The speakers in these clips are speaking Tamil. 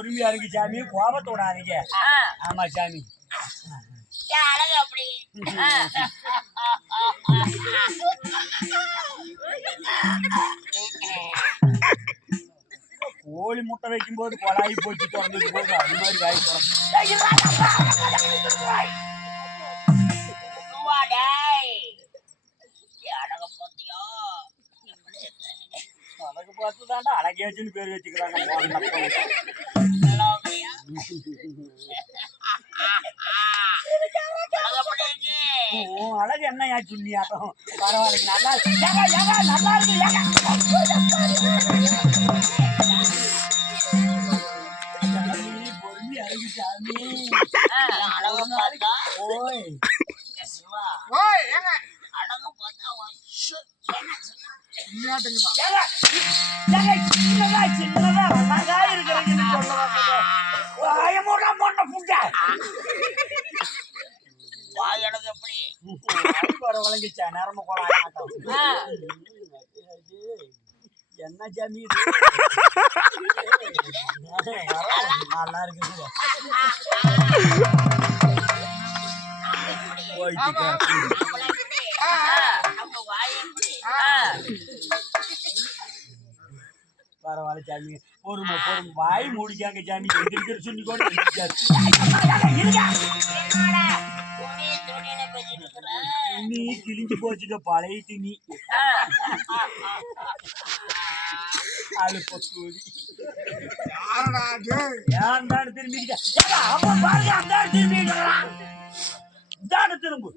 பொறுமையா இருக்கு சாமி கோபத்தோட ஆரீங்க ஆ, ஆமா சாமி என் அழகு அப்படி ஆ. கோழி முட்டை வைக்கும் போது கொலாயி போச்சு திறந்துட்டு போகுது அது மாதிரி காய் திறந்து பார்த்து தாண்டா அழகேச்சுன்னு பேர் வச்சுக்கிறாங்க? அழகு என்னையா சுண்ணியாட்டம் பரவாயில்ல நல்லா இருக்கு. நல்லா இருக்கு அழகு பார்த்தா ஓய். அழகு என்ன சின்னதா எப்படி? பரவாயில்லைங்கச்சா நரம்பு என்ன ஜாமி நல்லா இருக்குது போயிட்டு பரவாயில்ல சாமி. பொறுமை பொறுமை வாய் மூடிக்காங்க சாமி. எந்திரிக்கிற சொல்லி கூட? நீ கிழிஞ்சு போச்சுக்க பழைய துணி. ஏன் தாடு திரும்பிக்க ஏங்க, அப்ப பாருங்க அந்த திரும்பிக்கிறான் திரும்பு.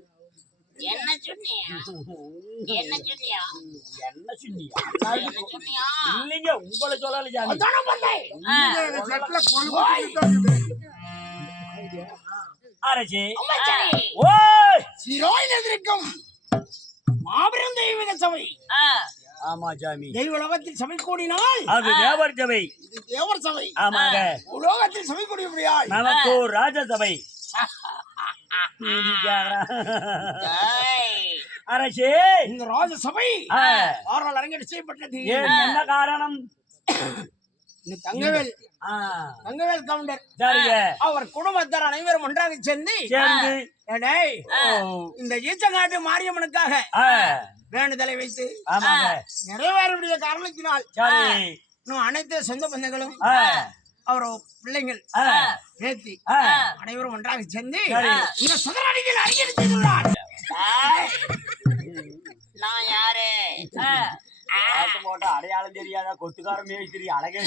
என்ன சொன்னியா என்ன சொன்னியா என்ன சொன்னியா என்ன சொன்னியா இல்லைங்க உங்களை சொல்லல சாமி அரசே சரி ஓய். சிரோயின் எதிர்க்கும். மாபெரும் தெய்வீக சபை. ஆமா சாமி தெய்வ உலகத்தில் சபை கூடினால் அது தேவர் சபை. இது தேவர் சபை. ஆமாங்க. உலோகத்தில் சபை கூடியபடியால் நமக்கு ஒரு ராஜ சபை. அரசே. இந்த ராஜ சபை ஆ, ஆறால் அரங்கேற்று செய்யப்பட்டது. என்ன காரணம்? இந்த தங்கவேல். தங்கவேல் கவுண்டர். அவர் குடும்பத்தார் அனைவரும் ஒன்றாக சேர்ந்து. இந்த ஈச்சங்காட்டு மாரியம்மனுக்காக வேண்டுதலை வைத்து நிறைவேறக்கூடிய காரணத்தினால் சரி. இன்னும் அனைத்து சொந்த பந்தங்களும் அவர் பிள்ளைங்கள் ஆ, அனைவரும் ஒன்றாக சேர்ந்து சரி. இந்த செய்துள்ளார் ஏய், நான் யாரு? பாட்டு அடையாளம் தெரியாத கொத்துக்கார மேய்த்திரி அழகே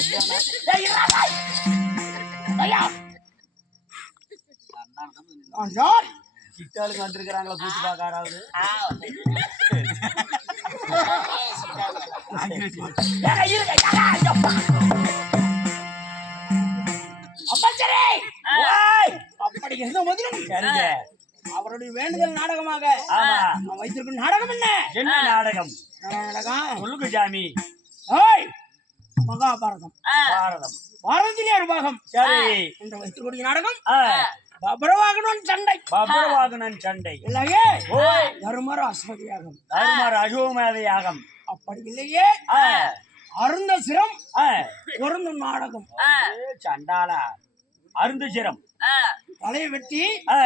சித்தாளுங்க வந்திருக்கிறாங்களா கூத்து பாக்காராவது சித்தாங்க. அமைச்சரே! அப்படி இருந்த போதிலும் சரிங்க அவருடைய வேண்டுதல் நாடகமாக. நான் வைத்திருக்கும் நாடகம் என்ன? என்ன நாடகம்? நாடகம்? சொல்லுங்க சாமி ஓய் மகாபாரதம். பாரதம். பாரதிலே ஒரு பாகம். சரி. என்று வைத்திருக்கூடிய நாடகம்? பபரவாகனன் சண்டை. பபரவாகனன் சண்டை. இல்லையே? ஓய் தருமர அஸ்வதியாகம் தருமர் அப்படி இல்லையே? அருந்த சிரம் ஆ. பொருந்தும் நாடகம். சண்டாளா. அருந்து சிரம் தலையை வெட்டி ஆ,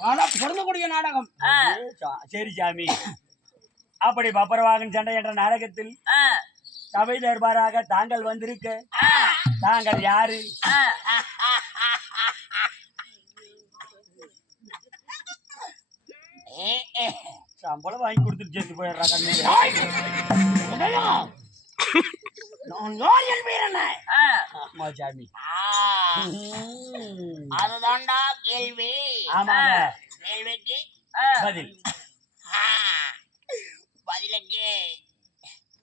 பல பொருந்தக்கூடிய நாடகம். சரி சாமி. அப்படி பப்பரவாகன் சண்டை என்ற நாடகத்தில் சபை தர்பாராக தாங்கள் வந்திருக்க தாங்கள் யாரு? ஆ. ஏ, ஏ, சம்பளம் வாங்கி கொடுத்துட்டு சேர்த்து போயிடுறா கண்ணு உதயா, நான் என்ன? ஆ, ஆமா சாமி. அதுதான்டா கேள்வி. ஆமாங்க. கேள்விக்கு? ஆ, பதில். ஆ, பதிலுக்கு?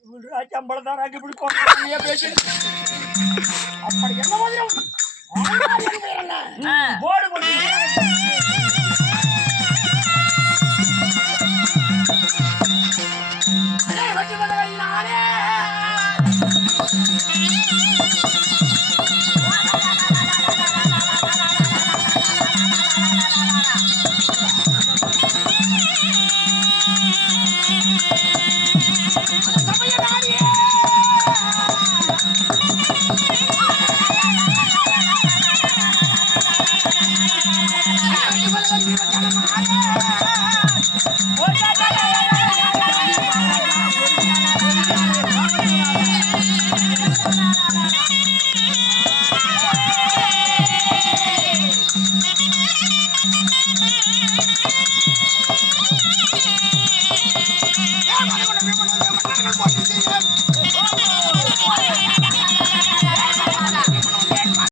விடுறா, சம்பளம் தாராங்க இப்படி கொண்டு பேச்சு அப்படி என்ன போடு கொண்டு Yeah.